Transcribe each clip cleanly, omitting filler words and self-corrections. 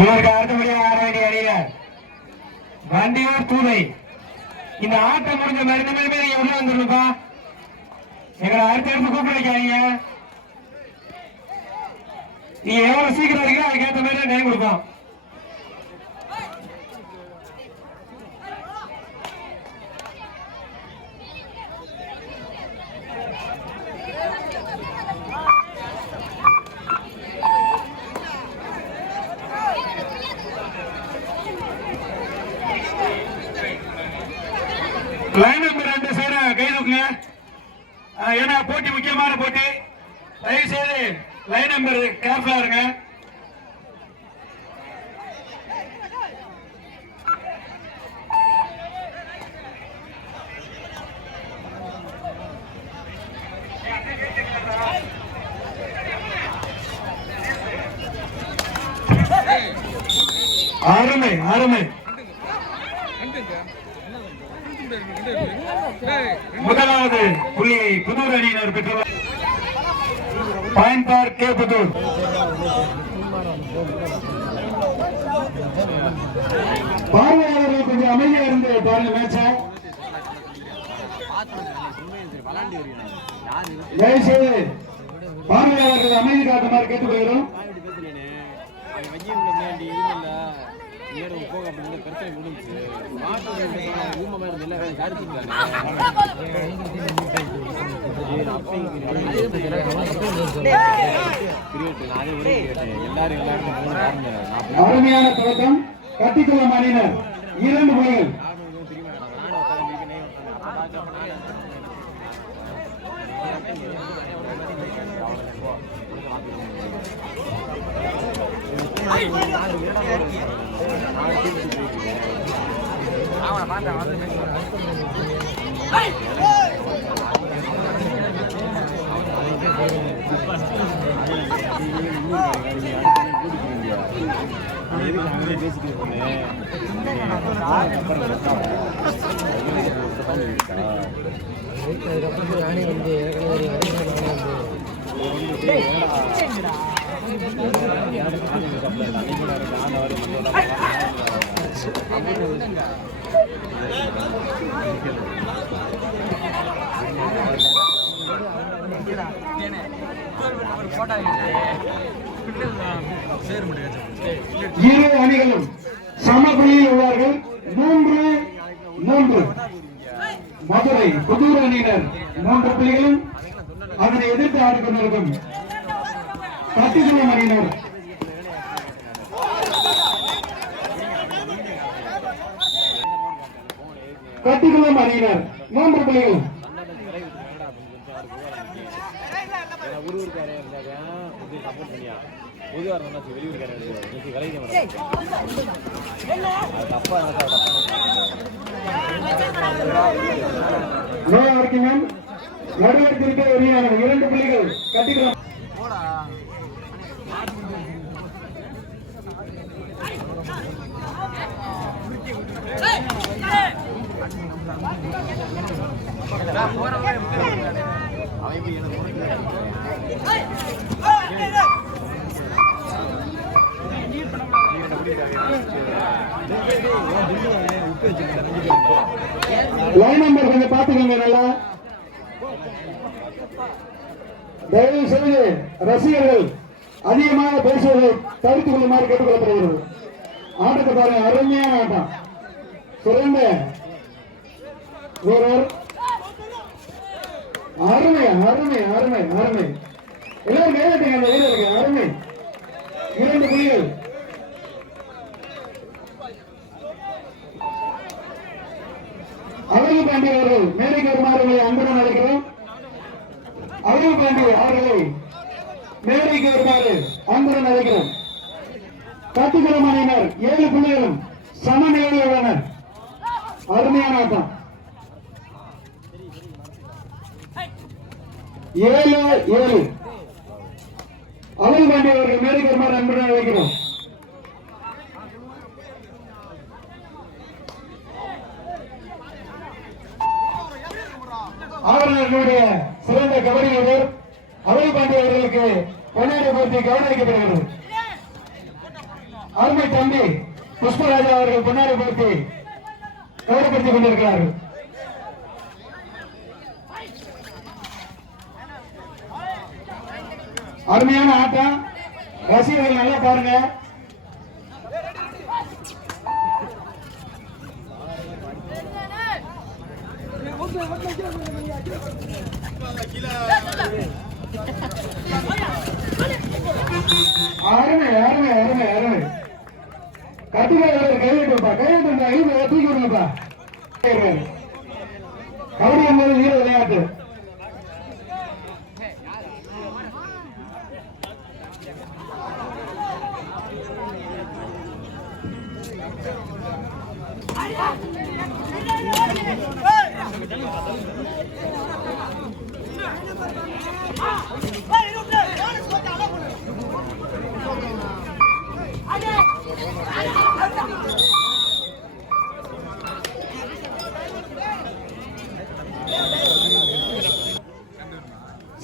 இதற்கு அடுத்தபடியாக ஆட வேண்டிய அணியினர் வண்டியூர் தூதை. இந்த ஆட்டம் முடிஞ்ச மருந்து நீங்க உள்ள வந்துருப்பா. எங்களை அடுத்தடுத்து கூப்பிடாதீங்க. நீங்க எவ்வளவு சீக்கிரம் இருக்கீங்களோ அதுக்கேற்ற மாதிரி டைம் கொடுப்போம். லைன் நம்பர் 2 சைடு கை தூக்குங்க. ஏன்னா போட்டி முக்கியமான போட்டி. தயவு செய்து லைன் நம்பர் கேர்ஃபுல்லா இருங்க. அருமை அருமை. முதலாவது புள்ளியை புதூர் அணியினர் பெற்றுள்ளார். Point for K Puthur. பார்வையாளர்கள் கொஞ்சம் அமைதியா இருந்து பாருங்க மேட்ச. தயவுசெய்து பார்வையாளர்கள் அமைதி காட்டுமாறு கேட்டுக்கொள்கிறோம். பிரச்சனை முடிஞ்சு அருமையான துவக்கம். கட்டிக்குளம் அணியினர் 2 புள்ளிகள். இரு அணிகளும் சமபுள்ளியில் உள்ளார்கள். 3-3. மதுரை புதூர் அணியினர் 3 புள்ளிகளும் அதனை எதிர்த்து ஆடிக்கொண்டிருக்கும் கட்டிக்குளம் அணியினர் கட்டிக்குளம் அணியினர் 3 புள்ளிகள். நடுவர் திருப்பி வெளியான 2 புள்ளிகள் கட்டிக்குளம். லைன் நம்பர் கொஞ்சம் பாத்துக்கோங்க. நல்லா தயவு செய்து ரசிகர்கள் அதிகமாக பேசுவதை தவிர்த்துக் கொள்ளுமாறு கேட்டுக்கொள்ளப்படுகிறது. ஆட்டத்தை பாருங்க. அருமையான ஆட்டம். சிறந்த வீரர். அருமை அருமை அருமை அருமை. எல்லாரும் மேலட்டுங்க அந்த வீரருக்கு. அருமை. 2 புள்ளிகள். அழகு பாண்டி அவர்கள் மேடைக்கு வருமாறு அன்புடன் அழைக்கிறோம். அழகு பாண்டி அவர்களை மேடைக்கு வருமாறு அன்புடன் அழைக்கிறோம். கட்டிக்குளம் அணியினர் 7 புள்ளிகளும் சமநிலையில் உள்ளனர். அருமையான ஆட்டம். 7-7. அழகு பாண்டி அவர்கள் மேடைக்கு வருமாறு அன்புடன் அழைக்கிறோம். அவர்களுடைய சிறந்த கபடி வீரர் அழகு பாண்டி அவர்களுக்கு பொன்னாடை போர்த்தி கவனிக்கப்படுகிறது. அருமை தம்பி புஷ்பராஜா அவர்கள் பொன்னாரை போட்டி கௌரவப்படுத்திக் கொண்டிருக்கிறார்கள். அருமையான ஆட்டம், ரசிகர்கள் நல்லா பாருங்க. அருமை அருமை அருமை அருமை. கட்டுக்காரர் கைவிட்டுப்பா, கைவிட்டுப்பா, தூக்கி விடுங்கப்பா. கபடி என்பது வீர விளையாட்டு.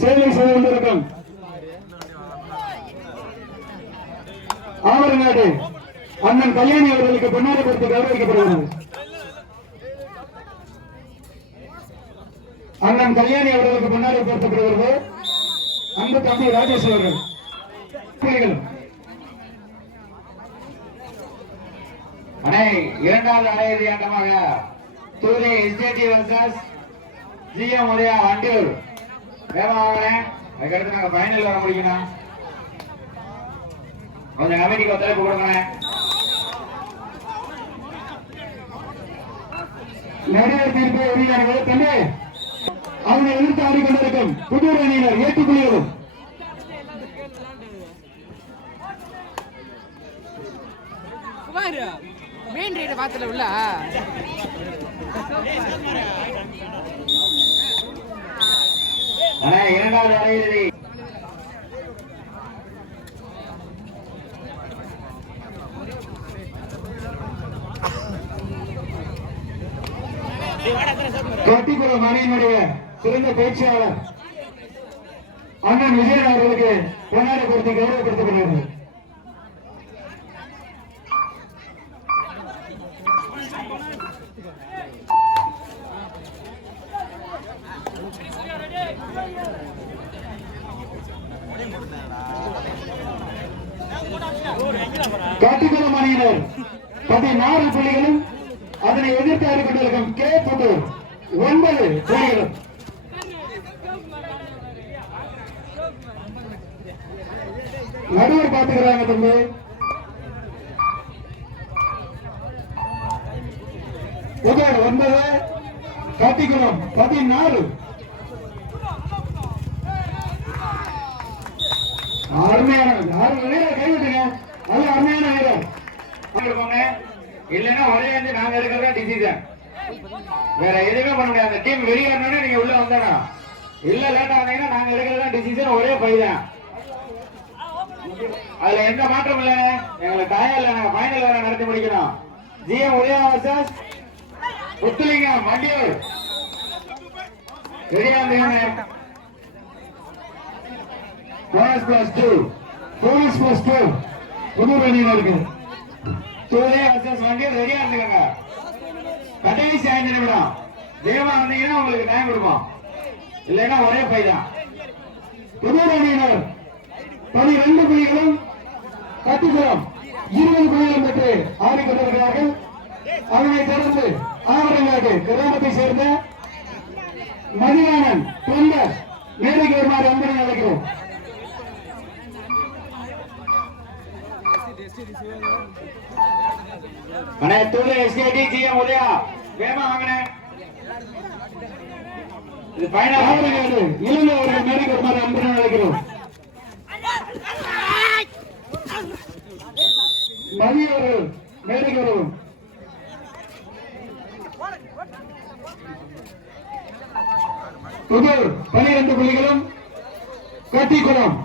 சேவை செய்து கொண்டிருக்கும் ஆவரநாடு அண்ணன் கல்யாணி அவர்களுக்கு பொன்னாடை கொடுத்து கௌரவிக்கப்படுகிறது. அண்ணன் கல்யாணி அவர்களுக்கு பொன்னாடை கொடுக்கப்படுகிறது. அன்பு தம்பி ராஜேஷ் அவர்கள் அணை இரண்டாவது அரையிறுதி ஆட்டமாக தூரி SJD versus GM Udaya Vandiyur. வேகமாகவே அதுக்கடுத்து நாங்க ஃபைனல் வர முடிக்கணும். கொஞ்சம் கமிட்டிக்கு ஒத்துழைப்பு கொடுங்க. நிறைய தீர்ப்பு உரிமையாளர்கள் தம்பி அவனை எதிர்த்து ஆடிக்கொண்டிருக்கும் புதூர் அணியினர் ஏற்றுக்கொள்ளும். மெயின் ரைடு பாத்துல உள்ள இரண்டாவது அரையிறுதி கட்டிக்குளம் அணியினுடைய சிறந்த பயிற்சியாளர் அண்ணன் விஜயன் அவர்களுக்கு பொன்னாடை கொடுத்து கௌரவப்படுத்தப்படுகிறது. கட்டிக்குளம் அணியினர் 14 புள்ளிகளும் அதனை எதிர்த்து ஆடிக்கொண்டிருக்கும் கே புதூர் 9 புள்ளிகளும். நடுவர் பார்த்துக்கிறாங்க தம்பி. புதூர் 9, கட்டிக்குளம் 14. அருமையான வீரர் கைவிட்டுங்க. அது அருமையான வீரர். இல்லன்னா ஒரே வந்து நாங்க இருக்கிறதா டிசிஷன். வேற எதுவுமே பண்ண முடியாது. அந்த டீம் வெளியேறணும்னா நீங்க உள்ள வந்தானா இல்ல லேட்டா வந்தீங்கன்னா நாங்க இருக்கிறதா டிசிஷன். ஒரே பையன் அதுல எந்த மாற்றம் இல்ல. எங்களுக்கு டயம் இல்ல. நாங்க ஃபைனல் வேற நடத்தி முடிக்கணும். GM Udaya versus Muthulingam Vandiyur. ரெடியா இருந்தீங்க? +2 புதூர் அணியினருக்கு சூரிய வர்சஸ் வண்டியூர். ரெடியா இருந்துக்கங்க. கடைசி 5 நிமிடம் தேவா வந்தீங்கன்னா உங்களுக்கு டைம் கொடுப்போம். இல்லைன்னா ஒரே பையன். புதூர் அணியினர் 12 புள்ளிகளும் கட்டிக்குளம் 20 புள்ளிகளும் பெற்று ஆடிக்கொண்டிருக்கிறார்கள். அதனைத் தொடர்ந்து ஆவரங்காடு கிராமத்தை சேர்ந்த மதிவாணன் தொண்டர் மேடைக்கு வருமாறு அன்புடன் அழைக்கிறோம். தூளு எஸ்கேடி ஜிஎம் உதயா வேமா வாங்கின இது ஃபைனல். ஆவரங்காடு இளமை அவர்கள் மேடைக்கு வருமாறு அன்புடன் அழைக்கிறோம். மதி அவர்கள் மேடைக்கு வருவோம். புதூர் 12 புள்ளிகளும் கட்டிக்குளம்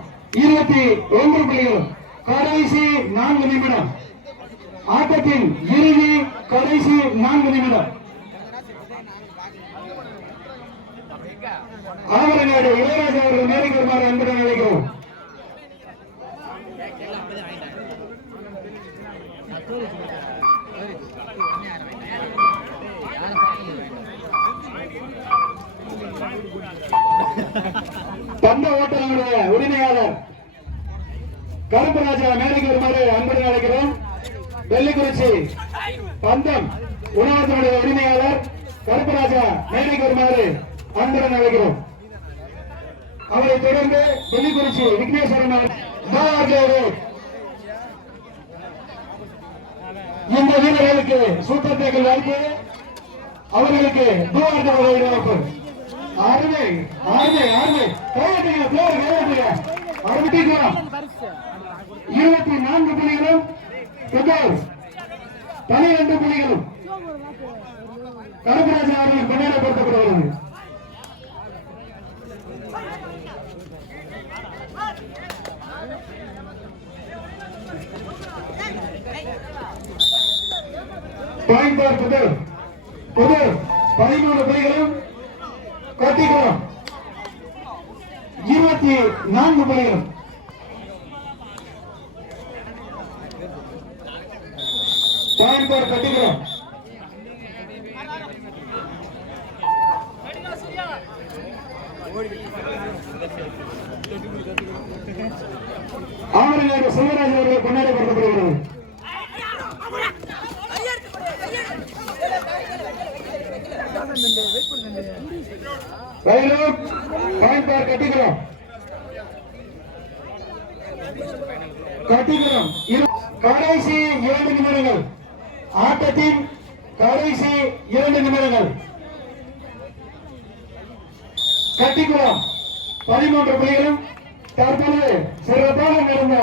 21 புள்ளிகளும். கடைசி 4 நிமிடம். ஆட்டத்தின் இறுதி கடைசி 4 நிமிடம். ஆவரங்காடு இளையராஜா அவர்கள் மேடைக்கு வருமாறு அன்புடன் அழைக்கிறோம். பந்த ஓட்டங்களுடைய உரிமையாளர் கருப்பராஜா மேடைக்கு வருமாறு அன்புடன் அழைக்கிறோம். வெள்ளிக்குறிச்சி பந்தம் உணவகத்தினுடைய உரிமையாளர் கருப்பராஜா மேடைக்கு வருமாறு அன்புடன் அழைக்கிறோம். அவரை தொடர்ந்து வெள்ளிக்குறிச்சி விக்னேஸ்வரன் அவர்கள் இந்த வீரர்களுக்கு சூப்பர் டேக்கில் வாய்ப்பு, அவர்களுக்கு வாய்ப்பு. அருமை அருமை அருமை கையெழுத்துங்க, கையெழுத்துங்க. 24 புள்ளிகளும் 12 புள்ளிகளும் கருப்பராஜா அவர்கள் கொண்டாடப்படுத்தப்படுகிறது. பாயிண்ட் பார் புதர் 13 புள்ளிகளும் கட்டிக்குளம் 24 புள்ளிகளும். பாயிண்ட் பார் கட்டிக்குளம் ஆமரநாடு சிவராஜ் அவர்கள் கொண்டாடப்படுத்தப்படுகிறது. கட்டிக்கிறோம் கடைசி 2 நிமிடங்கள், ஆட்டத்தின் கடைசி 2 நிமிடங்கள். கட்டிக்கிறோம் 13 புள்ளிகளும். தற்போது சிறப்பாக நடந்த